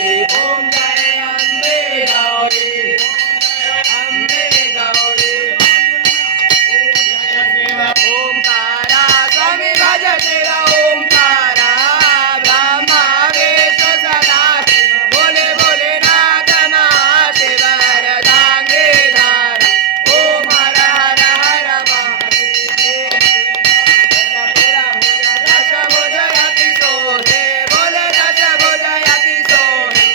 ओम जय अम्बे गौरी अम्बे गौरी ओंकारा स्वामी भज शिव ओंकारा ब्रह्मा विष्णु सदा बोले बोले नाथ महाशिव वरदांगे धारा ओम हर हर हर महादेव दशभुजयति सोहे बोले दशभुजयति सोहे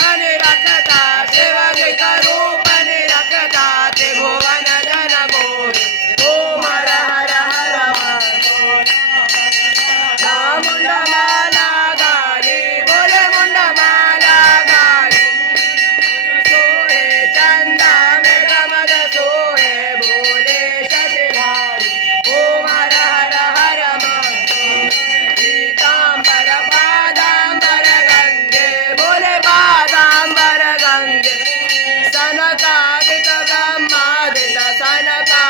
बने रखता शिवलिंग रूप बने रखता त्रिभुवन जन मोहे ओम हर हर हर मुंडा माला गाली बोले मुंडा माला गाली सोहे चंदा में रमद सोहे बोले शशिधारी ओम हर हर हर पीतांबर पादांबर गंगे बोले पादांबर गंगे सनकादिक ब्रह्मादिक सनका